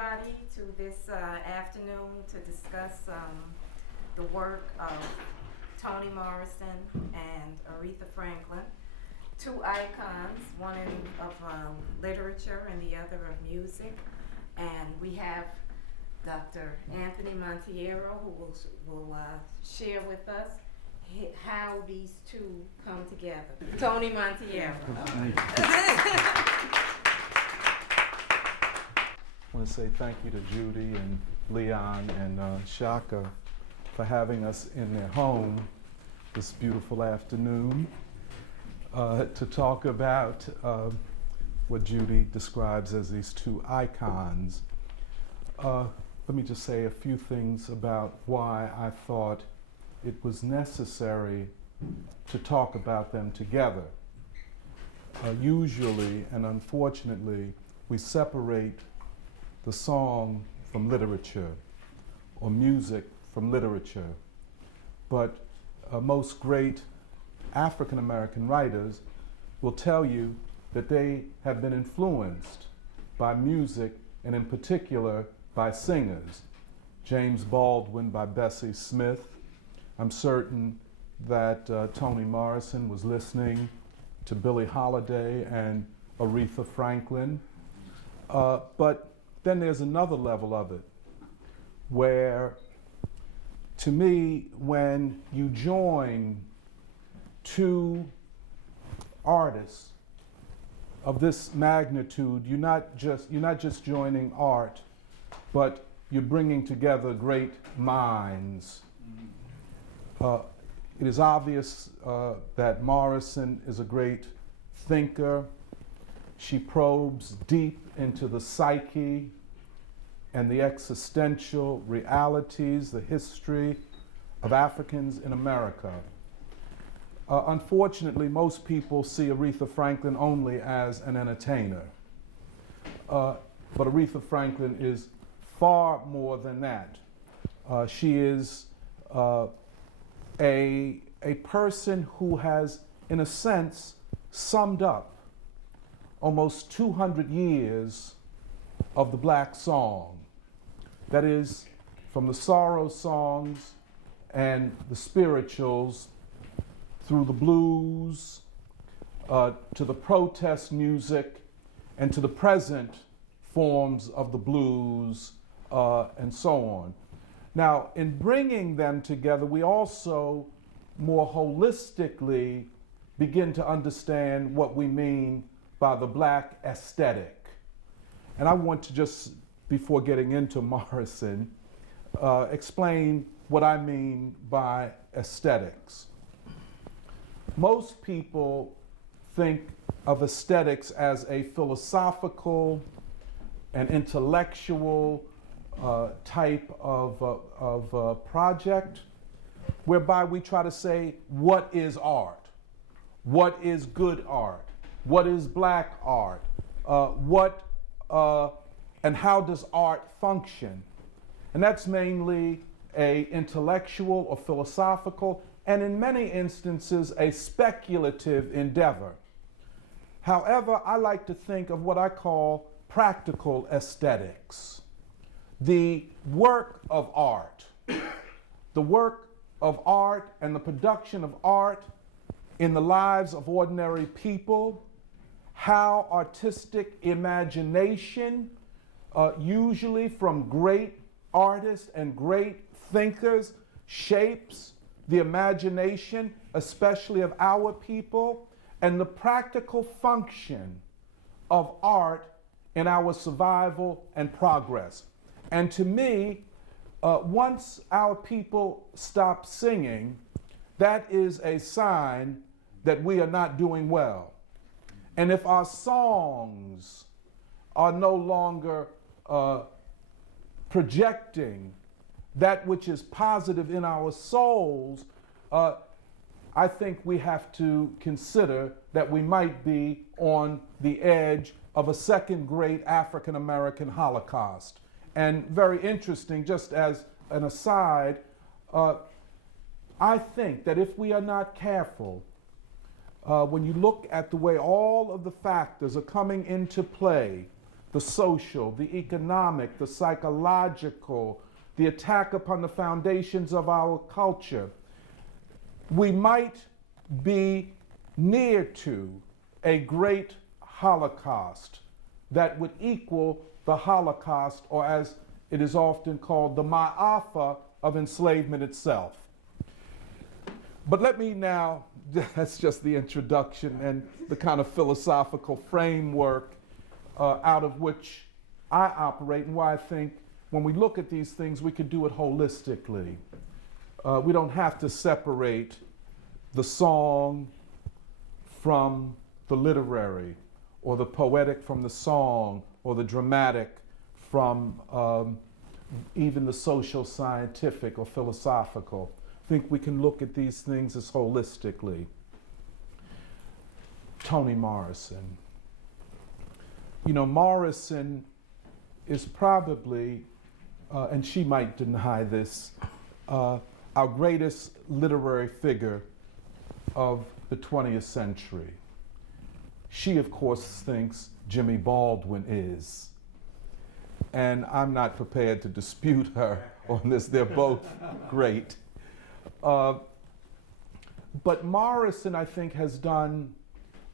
everybody to this afternoon to discuss the work of Toni Morrison and Aretha Franklin, two icons, one of literature and the other of music. And we have Dr. Anthony Monteiro, who will share with us how these two come together. Toni Monteiro. I want to say thank you to Judy and Leon and Shaka for having us in their home this beautiful afternoon to talk about what Judy describes as these two icons. Let me just say a few things about why I thought it was necessary to talk about them together. Usually, and unfortunately, we separate the song from literature, or music from literature. But most great African American writers will tell you that they have been influenced by music, and in particular by singers. James Baldwin by Bessie Smith. I'm certain that Toni Morrison was listening to Billie Holiday and Aretha Franklin. But then there's another level of it where, to me, when you join two artists of this magnitude, you're not just joining art, but you're bringing together great minds. It is obvious that Morrison is a great thinker. She probes deep into the psyche and the existential realities, the history of Africans in America. Unfortunately, most people see Aretha Franklin only as an entertainer. But Aretha Franklin is far more than that. She is a person who has, in a sense, summed up almost 200 years of the black song. That is, from the sorrow songs and the spirituals, through the blues, to the protest music, and to the present forms of the blues, and so on. Now, in bringing them together, we also more holistically begin to understand what we mean by the black aesthetic. And I want to just, before getting into Morrison, explain what I mean by aesthetics. Most people think of aesthetics as a philosophical and intellectual type of project, whereby we try to say, what is art? What is good art? What is black art? And how does art function? And that's mainly a intellectual or philosophical, and in many instances, a speculative endeavor. However, I like to think of what I call practical aesthetics. The work of art. The work of art and the production of art in the lives of ordinary people, how artistic imagination, usually from great artists and great thinkers, shapes the imagination, especially of our people, and the practical function of art in our survival and progress. And to me, once our people stop singing, that is a sign that we are not doing well. And if our songs are no longer projecting that which is positive in our souls, I think we have to consider that we might be on the edge of a second great African American Holocaust. And very interesting, just as an aside, I think that if we are not careful, when you look at the way all of the factors are coming into play the social, the economic, the psychological, the attack upon the foundations of our culture, we might be near to a great Holocaust that would equal the Holocaust, or as it is often called, the Ma'afa of enslavement itself. But let me now, that's just the introduction and the kind of philosophical framework out of which I operate, and why I think when we look at these things, we could do it holistically. We don't have to separate the song from the literary, or the poetic from the song, or the dramatic from even the social, scientific, or philosophical. I think we can look at these things as holistically. Toni Morrison. You know, Morrison is probably, and she might deny this, our greatest literary figure of the 20th century. She, of course, thinks Jimmy Baldwin is. And I'm not prepared to dispute her on this. They're both great. But Morrison, I think, has done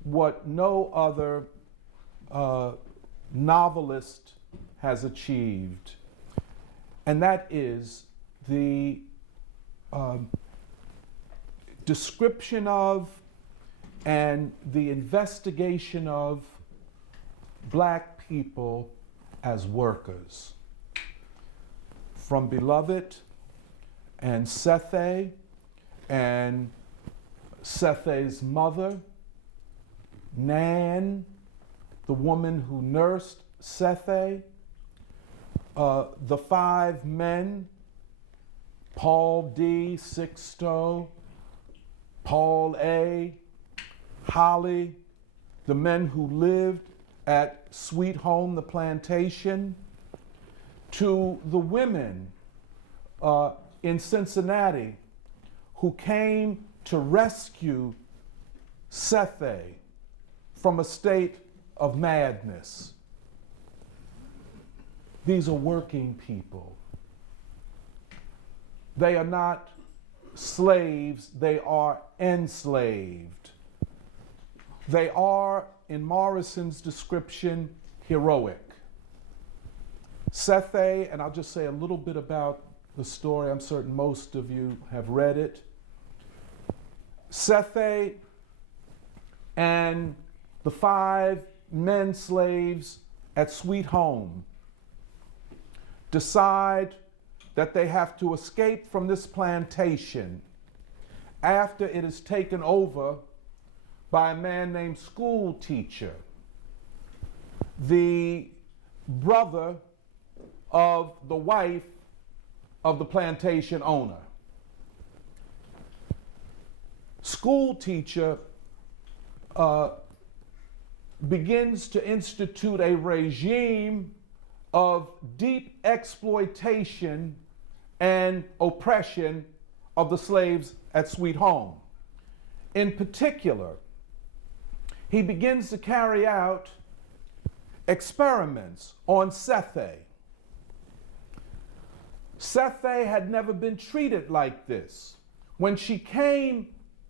what no other novelist has achieved, and that is the description of and the investigation of Black people as workers. From Beloved and Sethe and Sethe's mother, Nan, the woman who nursed Sethe, the 5 men, Paul D., Sixto, Paul A., Holly, the men who lived at Sweet Home, the plantation, to the women in Cincinnati who came to rescue Sethe from a state of madness. These are working people. They are not slaves, they are enslaved. They are, in Morrison's description, heroic. Sethe, and I'll just say a little bit about the story, I'm certain most of you have read it. Sethe and the 5 men slaves at Sweet Home decide that they have to escape from this plantation after it is taken over by a man named School Teacher, the brother of the wife of the plantation owner. School Teacher begins to institute a regime of deep exploitation and oppression of the slaves at Sweet Home. In particular, he begins to carry out experiments on Sethe. Sethe had never been treated like this. When she came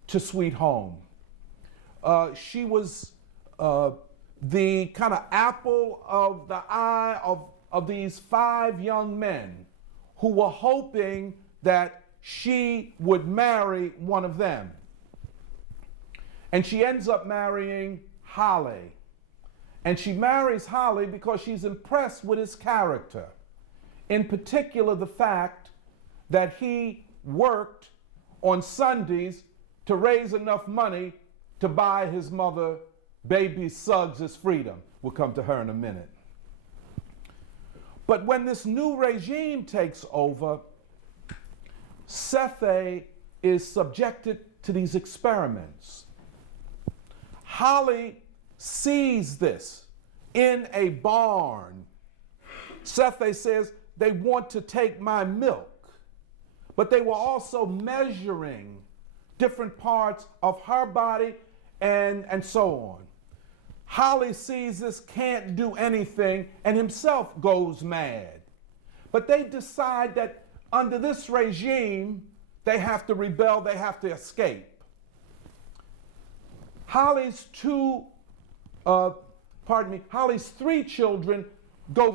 to Sweet Home, she was the kind of apple of the eye of these 5 young men who were hoping that she would marry one of them. And she ends up marrying Holly. And she marries Holly because she's impressed with his character. In particular, the fact that he worked on Sundays to raise enough money to buy his mother, baby Suggs' freedom. We'll come to her in a minute. But when this new regime takes over, Sethe is subjected to these experiments. Holly sees this in a barn. Sethe says, they want to take my milk, but they were also measuring different parts of her body and so on. Holly sees this, can't do anything, and himself goes mad. But they decide that under this regime, they have to rebel, they have to escape. Holly's three children go